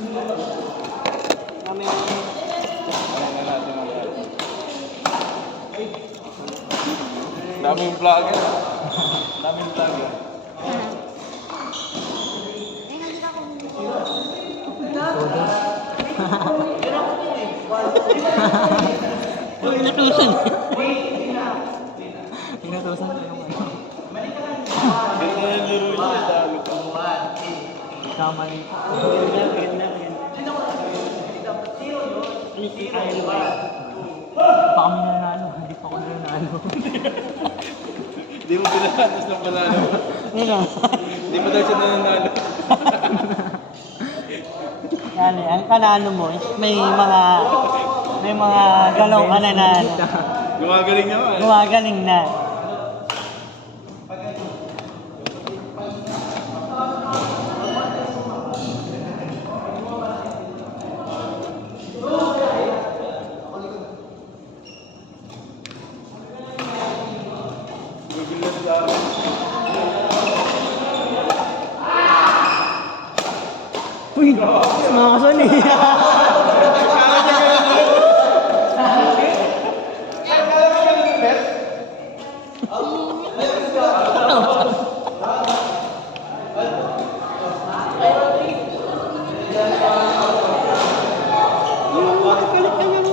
Kami Daming vlogger. Daming vlogger. Inutusan. Inutusan ko yung ano. Ganda yung laro niya. Dami pa. Kamali. Pa kami nanalo. Hindi pa ako nanalo. Hindi mo pinahatas ng panalo. Ano? Hindi mo daw siya nananalo. Yani, ang panalo mo is may mga galaw ka na ano. Gumagaling naman. Gumagaling na. Gugulat sa akin. Uy! Sumakasan eh. Dalawa. Bakit pa nagtagal?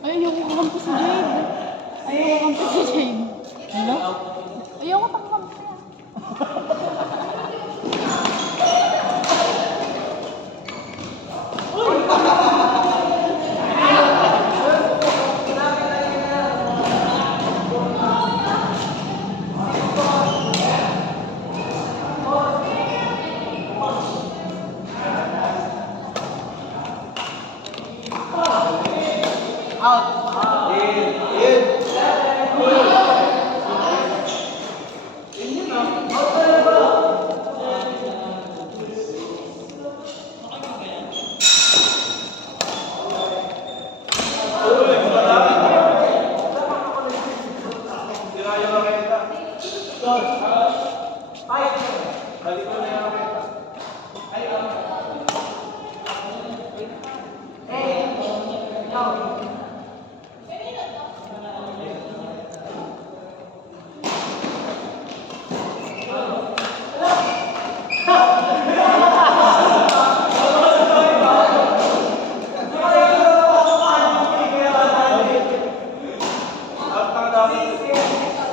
Ayoko kakampi si Jade. Ayoko kakampi si Jade. Ano? Ayoko kakampi siya.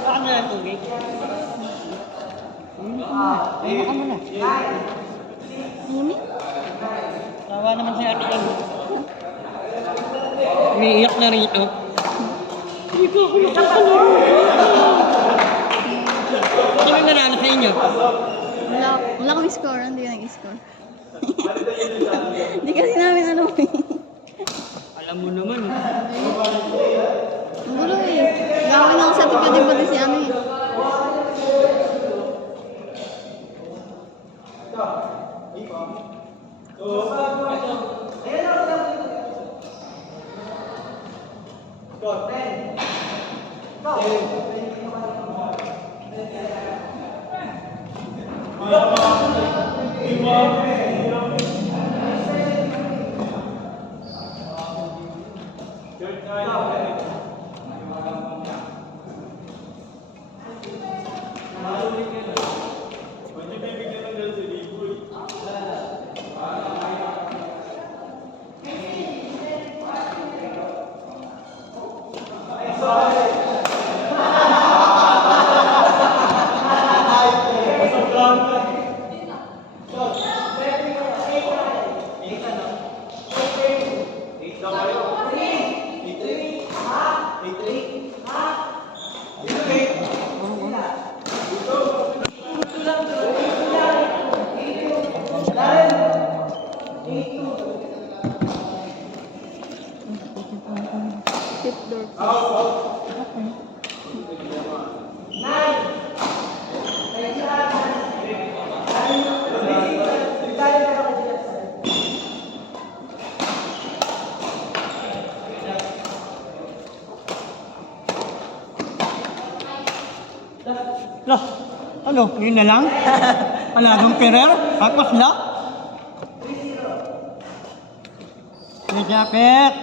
Baka na lang tubig. Ano mo na? Init? Tawa naman si Ate Ego. Umiiyak na rito. Hindi ko ako nakakalaro. Sino nanalo sa inyo? Wala kami score, hindi ka nag-score. Hindi kasi namin ano eh. Alam mo naman. Ang gulo eh. Gawin ako sa tipid pati si ano eh. Lah, ano, yun na lang? Alagang Ferrer? Tapos na? May jacket.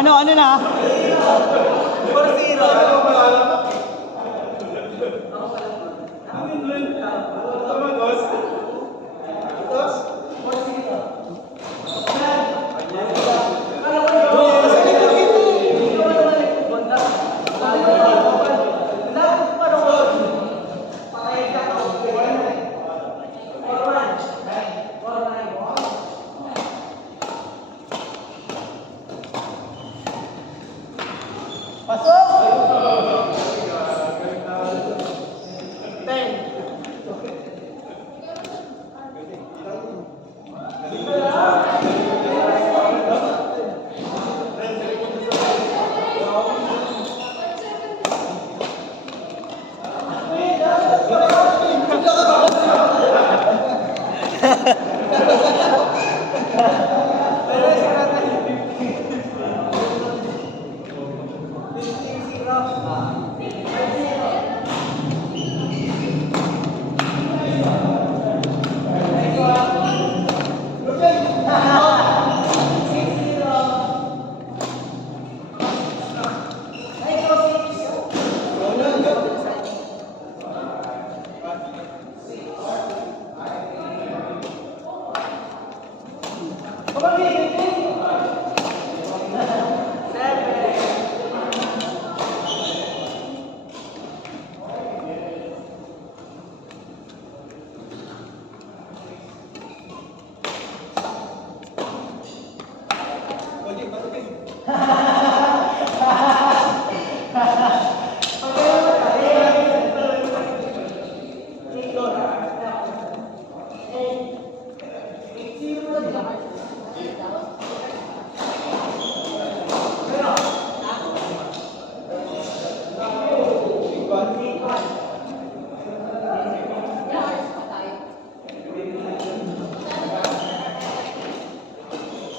Ano na?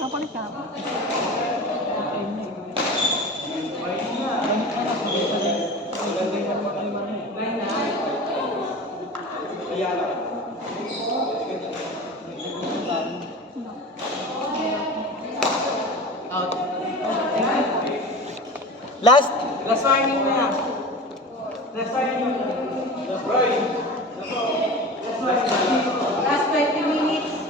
Kapalit ka. Last. Last warning na. Last 20 minutes.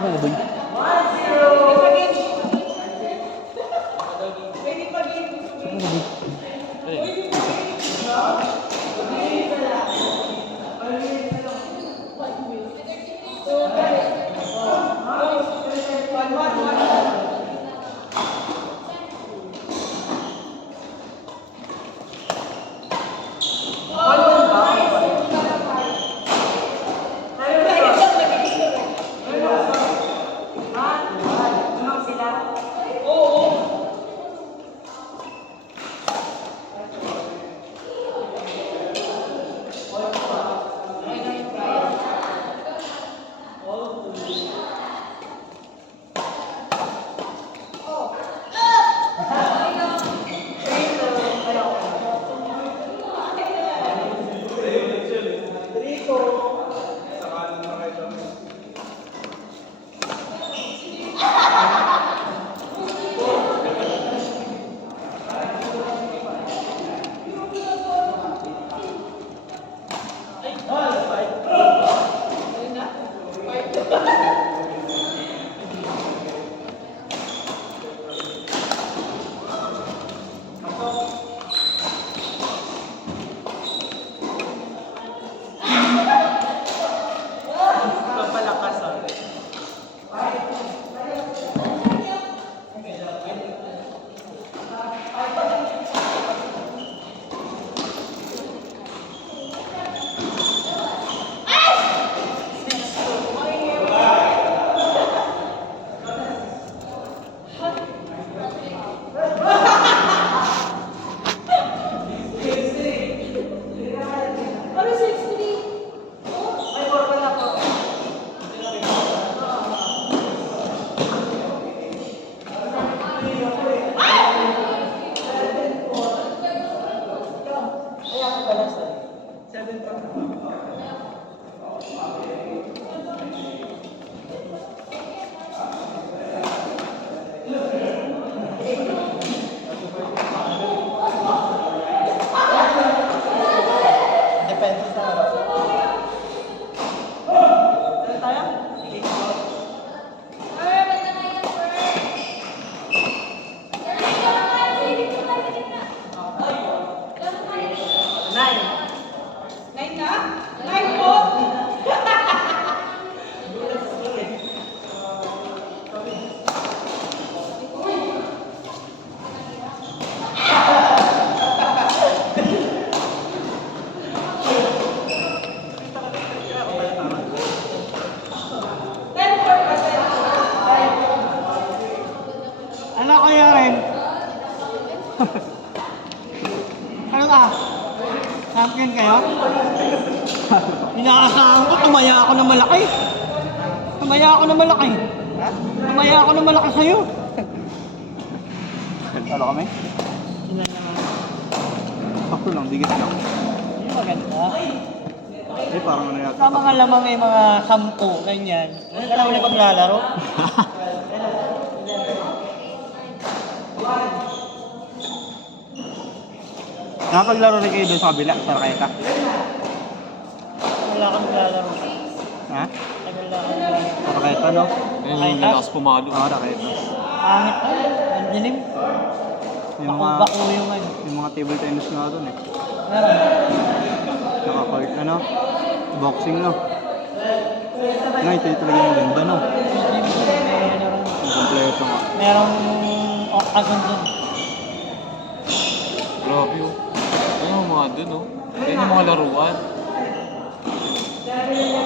Saan na ba? Depende sa Nine na? Nine po! Ano kaya rin? Ano ka? Champion kayo? Inaasahan ko, tumaya ako ng malaki. Tumaya ako ng malaki. Tumaya ako ng malaki sa'yo. Ano kami? Sila naman. Sakto lang, digit lang. Yung maganda. Eh, parang ano yata. Sa mga lamang ay mga 10, ganyan. Huwag ka na ulit maglalaro. Nakapaglaro rin kayo doon sa kabila, sa raketa. Wala kang maglalaro. Ha? Tagal lang kang maglalaro. Sa raketa, no? Ayun, yung lalakas pumalo. Oo, raketa. Pangit na. Ang dilim. Yung mga, Bako yung ano. yung mga table tennis nga doon eh. Meron. Naka-court, ano? Boxing, no? Nga, ito yung talaga yung ganda, no? Ang kompleto nga. Merong octagon dun. Grabe oh. Ayun ang mga dun oh. Ayun ang mga laruan.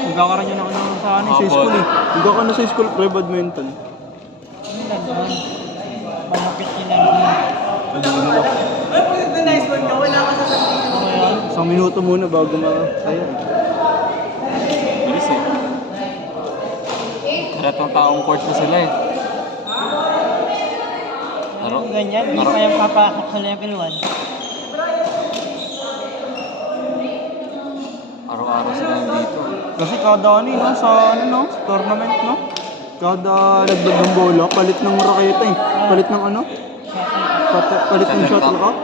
Nagkakaroon yun ako ng sa ano, sa Habol. school eh. Nagkakaroon na sa school, pre badminton. Ano lang doon? Malapit sila doon. Ano yun? Isang minuto muna bago masaya. Bilis eh. Halatang taong court na sila eh. Merong ganyan, hindi pa yung papasok sa level 1. Araw-araw sila nandito. Kasi kada ano eh, no, sa ano no, sa tournament no. Kada nagdag ng bola, palit ng raketa eh. Palit ng ano? Palit ng shuttlecock.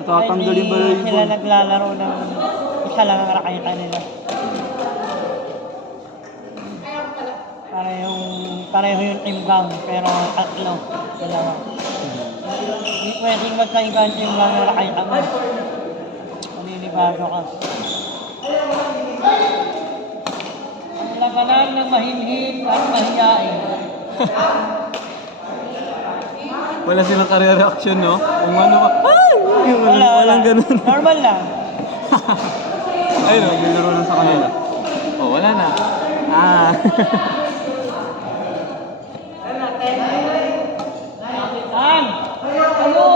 Natatanggalin ba Hindi yung sila naglalaro ng isa lang ang raketa nila. Pareho yung team gang, pero tatlo. Dalawa. Hindi pwedeng magkaiba ang team gang ng raketa mo. Maninibago ka. Ang labanan ng mahinhin at mahiyain. Wala silang career reaction no? Kung ano ba? Yung Wala. walang ganun. Normal lang. Ayun oh. Naglalaro lang sa kanila. Oh, wala na. Ah. An! Ano?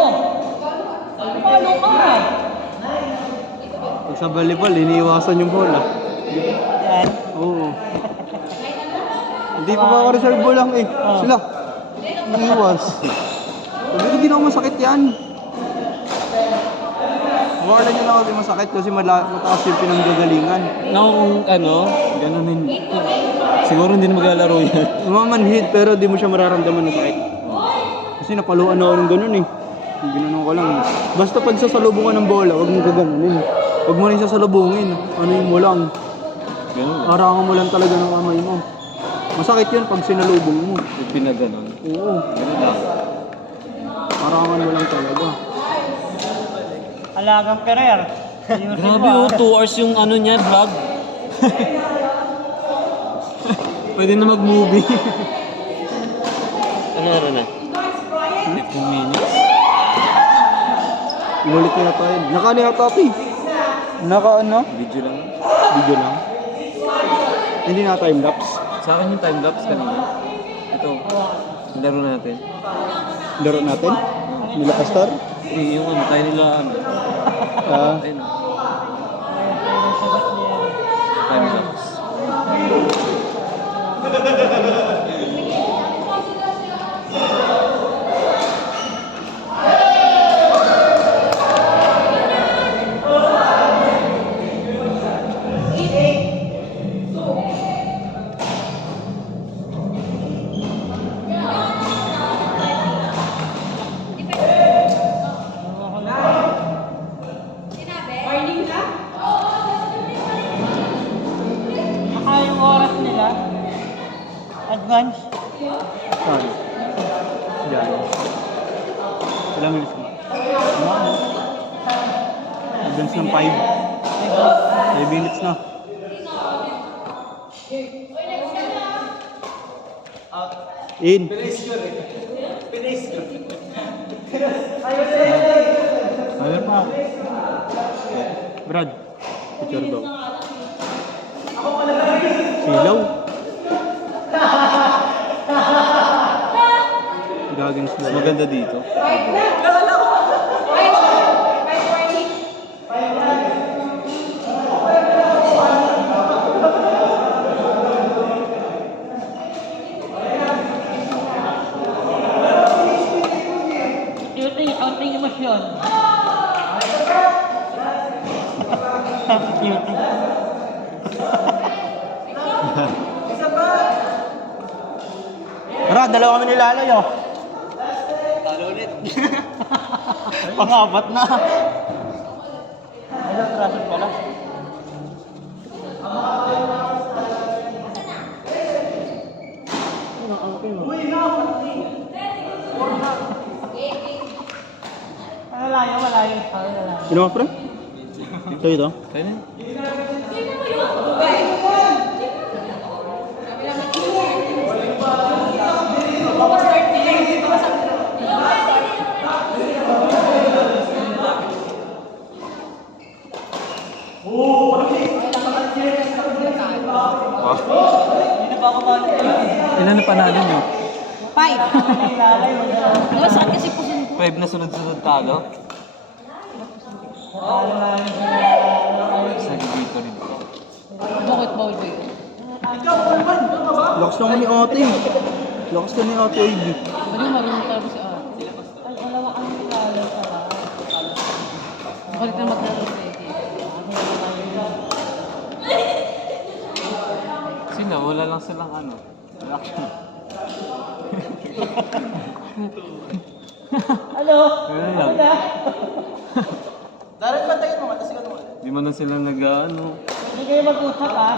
Paano ka? Pag sa volleyball, iniiwasan yung bola. Yan. Oo. Hindi pa maka-reserve ball lang eh. Sila. Iniiwas. Sabi hindi na ako masakit yan. Wala nyo na kasi masakit kasi mataas yung pinanggagalingan. Nung ano, ganun din. Siguro hindi na maglalaro yan. Mamanhid pero di mo siya mararamdaman ng sakit. Kasi napaluan na ako ng ganun eh. Ginanon ko lang. Basta pag sasalubungan ng bola, huwag mo gaganunin. Huwag mo rin sasalubungin. Anuin mo lang. Ganun. Harangan mo lang talaga ng kamay mo. Masakit yun pag sinalubong mo. Yung pinaganon. Oo. Ganun lang. Harangan mo lang talaga. Alagang Ferrer. Grabe oh, 2 hours yung ano niya, vlog. Pwede na mag-movie. Ano na? 15 minutes. Ngulit na yata yun. Naka-ano yata ito eh. Naka-ano? Video lang. Video lang. Hindi na time-lapse. Sa akin yung time-lapse kanina. Ito, laro natin. Laro natin. Nila Pastor. Eh, yung ano, tayo nila ano. Ah, Ayun na. Time-lapse. Guns. Saan? Diyan. Ilang minutes na? Advance ng 5. 5 minutes na. In. Ayun pa. Brad. Picture daw. Silaw. Gagang Mas silaw. maganda dito. Outing emosyon. Cute. Tara, dalawa kami nilalay oh. Talo ulit. Pangapat na. Ilang trasos pala? Malayo. Malayo. Sino mo, pre? Ito ito. Kaya na. Hindi pa ako Ilan na panalo nyo? 5. No, saan kasi po sin... 5 na sunod-sunod talo? Sa dito rin. Bakit bawal ba yun? Lakas naman ni ate. Lakas ka ni ate Ivy. Bali, marunong talaga si Ate. Ay, dalawa kami nilalay sa Balik na maglaro sa Ate. Sila, wala lang silang ano. Reaction. Ano? Ayun lang. Darat ba tayo mo? Kasi ano? Di man na sila nag-ano. Hindi kayo mag-usap, ha?